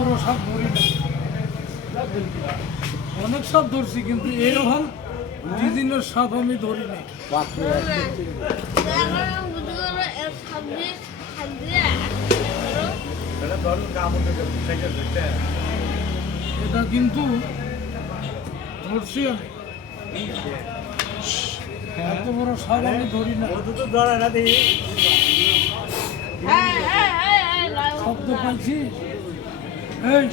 বড় সাপ ধরি না, অনেক সাপ ধরছি কিন্তু এরকম ডিজাইনের সাপ আমি ধরি নাই। এটা কিন্তু ধরছি আমি, এত বড় সাপ আমি ধরি না। শব্দ পাইছি এই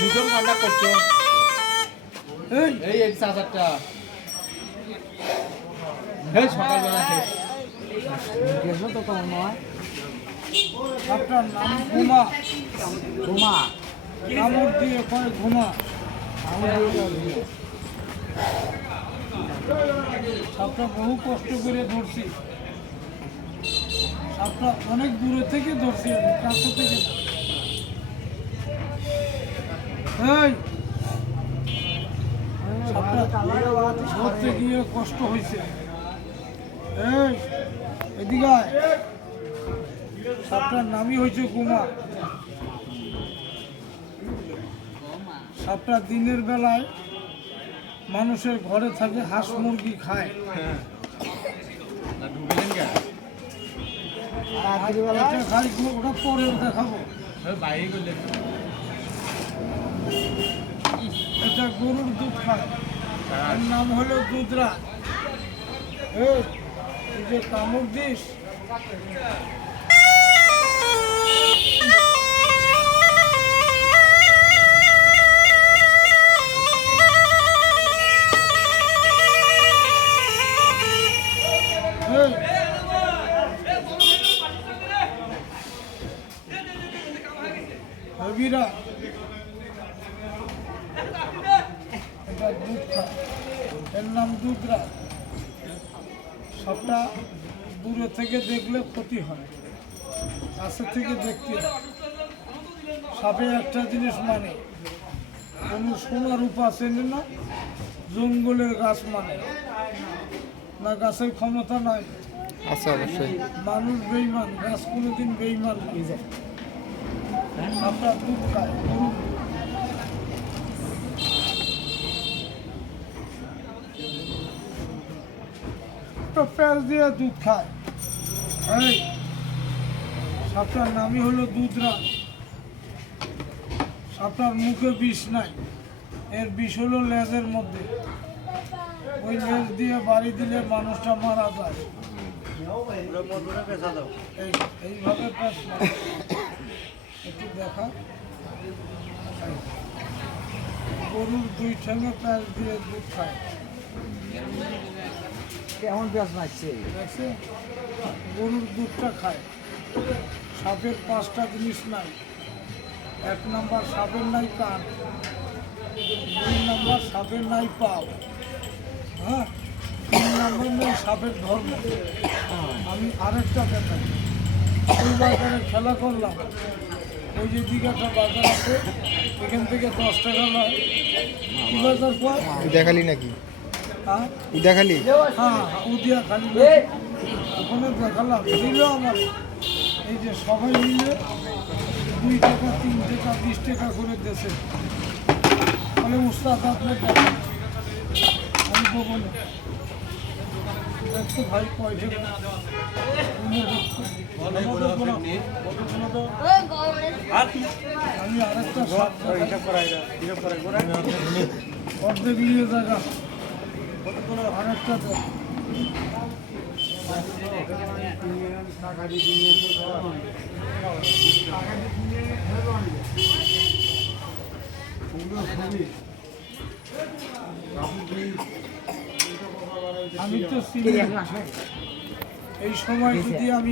নিজের মান্ডা করছো এই এই চাচারটা এই সকালবেলা গেছো তো কম নয়। আপনার নাম ঘুমা, ঘুমা কামড় দিয়ে কয় ঘুমা। সাপটা বহু কষ্ট করে ধরছি, সাপটা অনেক দূরে থেকে ধরছি আমি, কাছে থেকে না। এই সাপটা ধরতে গিয়ে কষ্ট হয়েছে। এই এদিকে আয়। সাপটার নামই হয়েছে গুমা। সাপটা দিনের বেলায় মানুষের ঘরে থাকে, হাঁস মুরগি খায়। এটা খাই, ওটা পরে দেখাবো। এটা গরুর দুধ খায়, এর নাম হলো দুধরা। এই যে কামড় দিস, হবিরা এটা দুধ খায়, এর নাম দুধরা। সাপটা দূরে থেকে দেখলে ক্ষতি হয়, কাছে থেকে দেখতে হয়। সাপে একটা জিনিস মানে, কোনো সোনা রূপা চেনে না, জঙ্গলের গাছ মানে না, গাছের ক্ষমতা নাই। আচ্ছা অবশ্যই মানুষ বেইমান, গাছ কোনোদিন বেইমান হয়ে যায়। সাপটা দুধ খায়, গরুর দুধ। প্যাঁচ দিয়ে দুধ খায়। এই সাপটার নামই হলো দুধরা। সাপটার মুখে বিষ নাই, এর বিষ হলো লেজের মধ্যে। ওই লেজ দিয়ে বাড়ি দিলে মানুষটা মারা যায়। এইভাবে প্যাঁচ মারে। একটু দেখা, গরুর দুই ঠ্যাঙে প্যাঁচ দিয়ে দুধ খায়। কেমন পেঁয়াজ মারছে? দেখছে, গরুর দুধটা খায়। সাপের 5টা জিনিস নাই। 1 নাম্বার সাপের নাই কান, 2 নাম্বার সাপের নাই পাও, হ্যাঁ, 3 নাম্বার নেই সাপের ধর্ম। আমি আরেকটা দেখাই, ওই বাজারে খেলা করলাম, ওই যে দিকে একটা বাজার আছে, এখান থেকে 10 টাকা নয়, কি বাজার পয় দেখালি নাকি? হ্যাঁ দেখালি? হ্যাঁ, উদিয়া খালি ওখানে দেখালাম, দিল আমার। এই যে সবাই মিলে 2 টাকা 3 টাকা 20 টাকা করে দেশে বলে, উস্তাদ আপনার দেখেন। আমি দেবো না, দেখতো ভাই কয় টাকা। আমি আরেকটা অর্ধেক নিয়ে জায়গা আরেকটা দেখ। আমি তো এই সময় যদি আমি